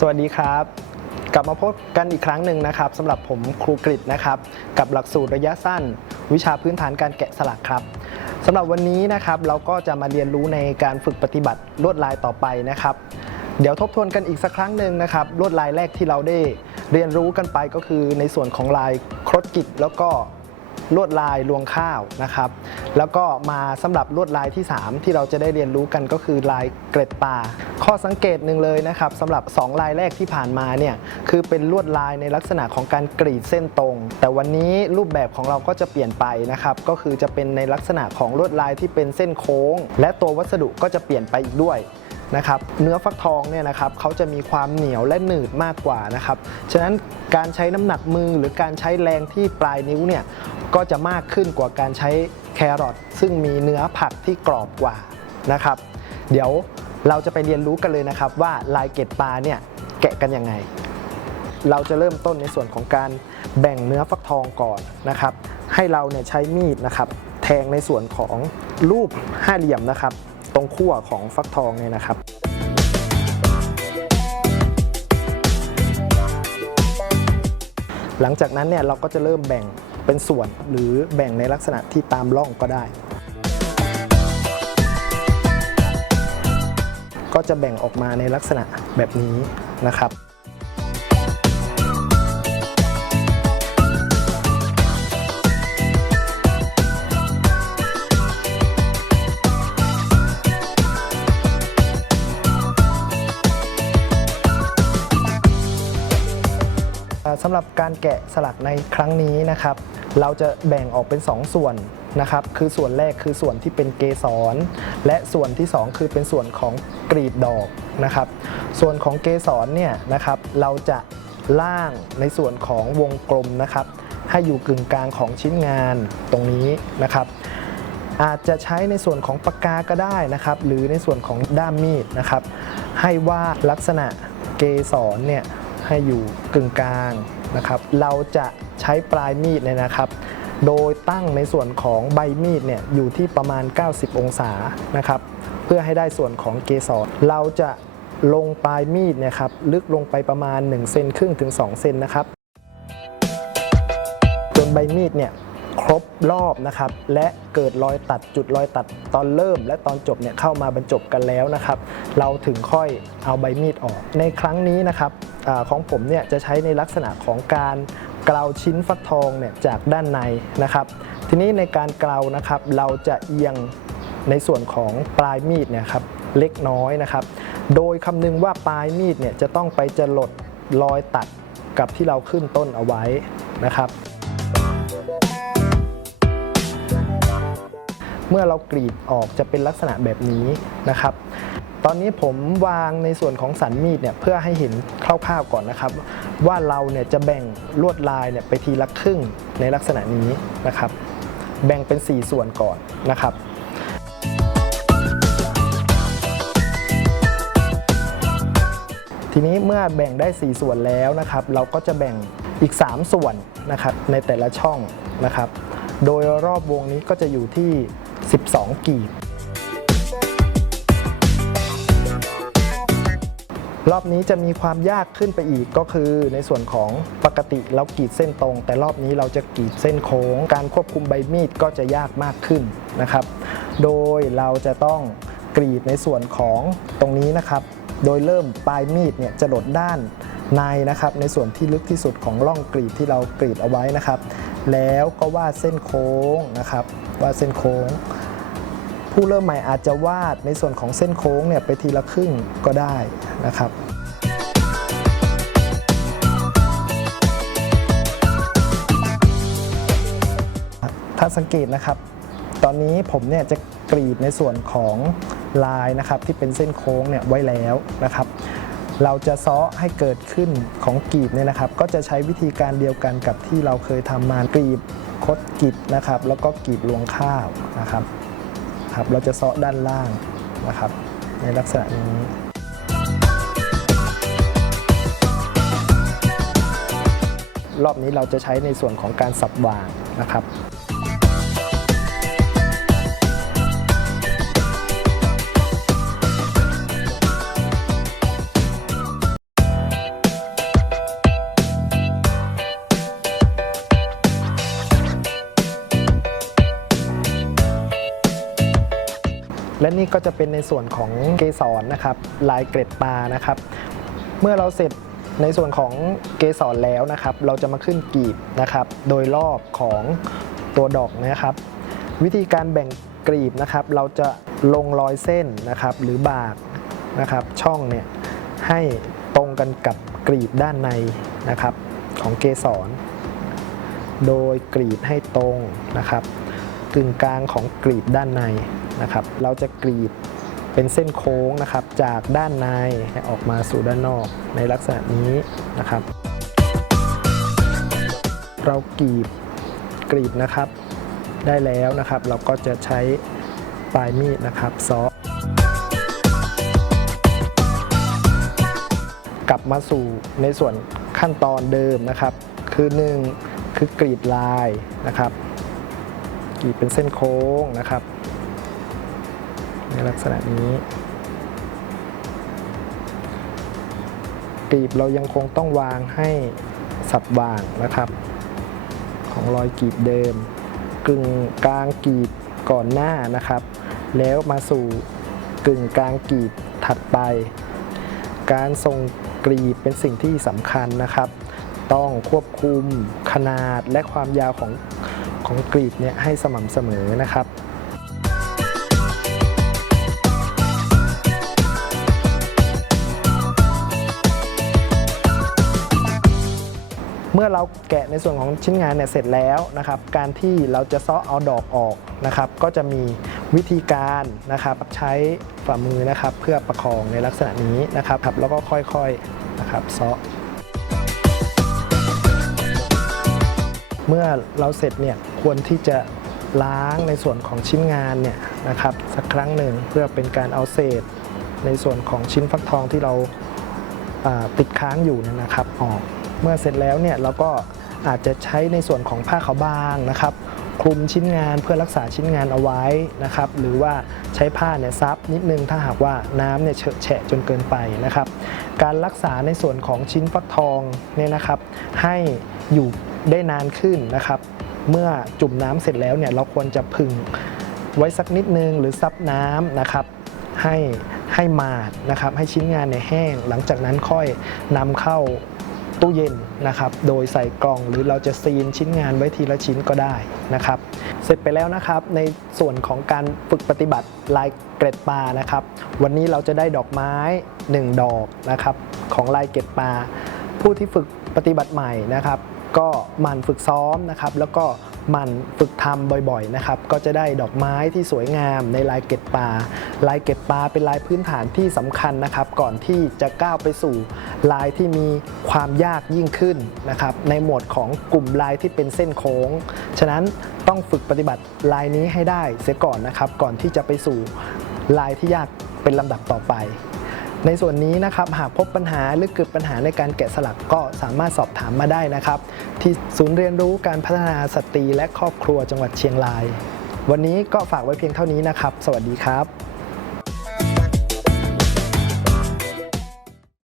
สวัสดีครับ กลับมาพบกันอีกครั้งหนึ่งนะครับสำหรับผมครูกริตนะครับ กับหลักสูตรระยะสั้น วิชาพื้นฐานการแกะสลักครับสำหรับวันนี้นะครับเราก็จะมาเรียนรู้ในการฝึกปฏิบัติลวดลายต่อไปนะครับ เดี๋ยวทบทวนกันอีกสักครั้งหนึ่งนะครับลวดลายแรกที่เราได้เรียนรู้กันไปก็คือในส่วนของลายครดกิจแล้วก็ ลวดลายรวงข้าวนะครับ แล้วก็มาสำหรับลวดลายที่ 3 ที่เราจะได้เรียนรู้กันก็คือลายเกร็ดปลาข้อสังเกตหนึ่งเลยนะครับสำหรับ 2 ลายแรกที่ผ่านมาเนี่ยคือเป็นลวดลายในลักษณะของการกรีดเส้นตรง แต่วันนี้รูปแบบของเราก็จะเปลี่ยนไปนะครับก็คือจะเป็นในลักษณะของลวดลายที่เป็นเส้นโค้ง และตัววัสดุก็จะเปลี่ยนไปอีกด้วย นะครับเนื้อฟักทองเนี่ยนะครับเขาจะมีความเหนียวและหนืดมากกว่านะครับฉะนั้นการใช้น้ำหนักมือหรือการใช้แรงที่ปลายนิ้วเนี่ยก็จะมากขึ้นกว่าการใช้แครอทซึ่งมีเนื้อผักที่กรอบกว่านะครับ เดี๋ยวเราจะไปเรียนรู้กันเลยนะครับ ว่าลายเกล็ดปลาเนี่ยแกะกันยังไง เราจะเริ่มต้นในส่วนของการแบ่งเนื้อฟักทองก่อนนะครับ ให้เราเนี่ยใช้มีดนะครับ แทงในส่วนของรูปห้าเหลี่ยมนะครับ ตรงขั้วของฟักทองเนี่ยนะครับหลังจากนั้นเนี่ยเราก็จะเริ่มแบ่งเป็นส่วนหรือแบ่งในลักษณะที่ตามร่องก็ได้ ก็จะแบ่งออกมาในลักษณะแบบนี้นะครับ หรับการแกะสลักในครั้งนี้นะครับ เราจะแบ่งออกเป็น 2 ส่วนนะครับ คือส่วนแรกคือส่วนที่เป็นเกสร และส่วนที่ 2 คือเป็นส่วนของกรีบดอกนะครับ ส่วนของเกสรเนี่ยนะครับ เราจะล่างในส่วนของวงกลมนะครับ ให้อยู่กึ่งกลางของชิ้นงานตรงนี้นะครับอาจจะใช้ในส่วนของปากกาก็ได้นะครับ หรือในส่วนของด้ามมีดนะครับ ให้วาดลักษณะเกสรเนี่ยให้อยู่กึ่งกลาง นะครับ เราจะใช้ปลายมีดเนี่ยนะครับ โดยตั้งในส่วนของใบมีดเนี่ยอยู่ที่ประมาณ 90 องศานะครับ เพื่อให้ได้ส่วนของเกสร เราจะลงปลายมีดเนี่ยครับลึกลงไปประมาณ1เซนครึ่งถึง2เซนนะครับจนใบมีดเนี่ยครบรอบนะครับ และเกิดรอยตัดจุดรอยตัดตอนเริ่ม และตอนจบเนี่ยเข้ามาบรรจบกันแล้วนะครับ เราถึงค่อยเอาใบมีดออกในครั้งนี้นะครับ อของผมเนี่ยจะใช้ในลักษณะของการเกลาชิ้นฟักทองเนี่ยจากด้านในนะครับ ทีนี้ในการเกลานะครับเราจะเอียงในส่วนของปลายมีดเนี่ยครับเล็กน้อยนะครับ โดยคำนึงว่าปลายมีดเนี่ยจะต้องไปจะหลดรอยตัดกับที่เราขึ้นต้นเอาไว้นะครับ เมื่อเรากรีดออกจะเป็นลักษณะแบบนี้นะครับ ตอนนี้ผมวางในส่วนของสันมีดเนี่ยเพื่อให้เห็นคร่าวๆก่อนนะครับ ว่าเราเนี่ยจะแบ่งลวดลายเนี่ยไปทีละครึ่งในลักษณะนี้นะครับ แบ่งเป็น 4 ส่วนก่อนนะครับทีนี้เมื่อแบ่งได้ 4 ส่วนแล้วนะครับ เราก็จะแบ่งอีก 3 ส่วนนะครับในแต่ละช่องนะครับ โดยรอบวงนี้ก็จะอยู่ที่ 12 กีบ รอบนี้จะมีความยากขึ้นไปอีกก็คือในส่วนของปกติเรากรีดเส้นตรง แต่รอบนี้เราจะกรีดเส้นโค้ง การควบคุมใบมีดก็จะยากมากขึ้นนะครับ โดยเราจะต้องกรีดในส่วนของตรงนี้นะครับ โดยเริ่มปลายมีดเนี่ยจะหลดด้านในนะครับ ในส่วนที่ลึกที่สุดของร่องกรีดที่เรากรีดเอาไว้นะครับ แล้วก็วาดเส้นโค้งนะครับวาดเส้นโค้ง ผู้เริ่มใหม่อาจจะวาดในส่วนของเส้นโค้งเนี่ยไปทีละครึ่งก็ได้นะครับถ้าสังเกตนะครับ ตอนนี้ผมเนี่ยจะกรีดในส่วนของลายนะครับที่เป็นเส้นโค้งเนี่ยไว้แล้วนะครับ เราจะซ้อให้เกิดขึ้นของกรีบเนี่ยนะครับ ก็จะใช้วิธีการเดียวกันกับที่เราเคยทำมากรีบคดกรีบนะครับ แล้วก็กรีบรวงข้าวนะครับ ครับเราจะเซาะด้านล่างนะครับในลักษณะนี้รอบนี้เราจะใช้ในส่วนของการสับวางนะครับ นี่ก็จะเป็นในส่วนของเกสรนะครับลายเกร็ดปลานะครับ เมื่อเราเสร็จในส่วนของเกสรแล้วนะครับ เราจะมาขึ้นกีบนะครับ โดยรอบของตัวดอกนะครับ วิธีการแบ่งกลีบนะครับ เราจะลงรอยเส้นนะครับ หรือบากนะครับ ช่องเนี่ยให้ตรงกันกับกลีบด้านในนะครับ ของเกสร โดยกรีดให้ตรงนะครับ กึ่งกลางของกรีบด้านในนะครับ เราจะกรีดเป็นเส้นโค้งนะครับ จากด้านในออกมาสู่ด้านนอกในลักษณะนี้นะครับ เรากรีบกรีบนะครับ ได้แล้วนะครับ เราก็จะใช้ปลายมีดนะครับซ้อกลับมาสู่ในส่วนขั้นตอนเดิมนะครับ คือหนึ่งคือกรีดลายนะครับ รีดเป็นเส้นโค้งนะครับ ในลักษณะนี้กรีบเรายังคงต้องวางให้สับวางนะครับ ของรอยกรีบเดิม กึ่งกลางกรีบก่อนหน้านะครับ แล้วมาสู่กึ่งกลางกรีบถัดไป การทรงกรีบเป็นสิ่งที่สำคัญนะครับ ต้องควบคุมขนาดและความยาวของของกรีบเนี่ยให้สม่ำเสมอนะครับเมื่อเราแกะในส่วนของชิ้นงานเนี่ยเสร็จแล้วนะครับ การที่เราจะซาะเอาดอกออกนะครับ ก็จะมีวิธีการนะครับใช้ฝ่ามือนะครับ เพื่อประคองในลักษณะนี้นะครับแล้วก็ค่อยๆนะครับเซา เมื่อเราเสร็จเนี่ยควรที่จะล้างในส่วนของชิ้นงานเนี่ยนะครับสักครั้งหนึ่งเพื่อเป็นการเอาเศษ ในส่วนของชิ้นฟักทองที่เราาติดค้างอยู่เนยนะครับออกเมื่อเสร็จแล้วเนี่ยเราก็อาจจะใช้ในส่วนของผ้าขาวบางนะครับ คลุมชิ้นงานเพื่อรักษาชิ้นงานเอาไว้นะครับ หรือว่าใช้ผ้าเนี่ยซับนิดนึงถ้าหากว่าน้ำเนี่ยเฉอะแฉะจนเกินไปนะครับ การรักษาในส่วนของชิ้นฟักทองเนี่ยนะครับ ให้อยู่ ได้นานขึ้นนะครับ เมื่อจุ่มน้ำเสร็จแล้วเนี่ยเราควรจะพึ่งไว้สักนิดนึงหรือซับน้ำนะครับให้ให้มาดนะครับให้ชิ้นงานเนี่ยแห้ง หลังจากนั้นค่อยนำเข้าตู้เย็นนะครับ โดยใส่กล่องหรือเราจะซีนชิ้นงานไว้ทีละชิ้นก็ได้นะครับ เสร็จไปแล้วนะครับในส่วนของการฝึกปฏิบัติลายเกร็ดปลานะครับ วันนี้เราจะได้ดอกไม้ 1 ดอกนะครับของลายเกร็ดปลาผู้ที่ฝึกปฏิบัติใหม่นะครับ ก็หมั่นฝึกซ้อมนะครับ แล้วก็หมั่นฝึกทำบ่อยๆนะครับ ก็จะได้ดอกไม้ที่สวยงามในลายเกล็ดปลา ลายเกล็ดปลาเป็นลายพื้นฐานที่สำคัญนะครับ ก่อนที่จะก้าวไปสู่ลายที่มีความยากยิ่งขึ้นนะครับ ในหมวดของกลุ่มลายที่เป็นเส้นโค้ง ฉะนั้นต้องฝึกปฏิบัติลายนี้ให้ได้เสียก่อนนะครับ ก่อนที่จะไปสู่ลายที่ยากเป็นลำดับต่อไป ในส่วนนี้นะครับหากพบปัญหาหรือเกิดปัญหาในการแกะสลักก็สามารถสอบถามมาได้นะครับ ที่ศูนย์เรียนรู้การพัฒนาสตรีและครอบครัวจังหวัดเชียงราย วันนี้ก็ฝากไว้เพียงเท่านี้นะครับ สวัสดีครับ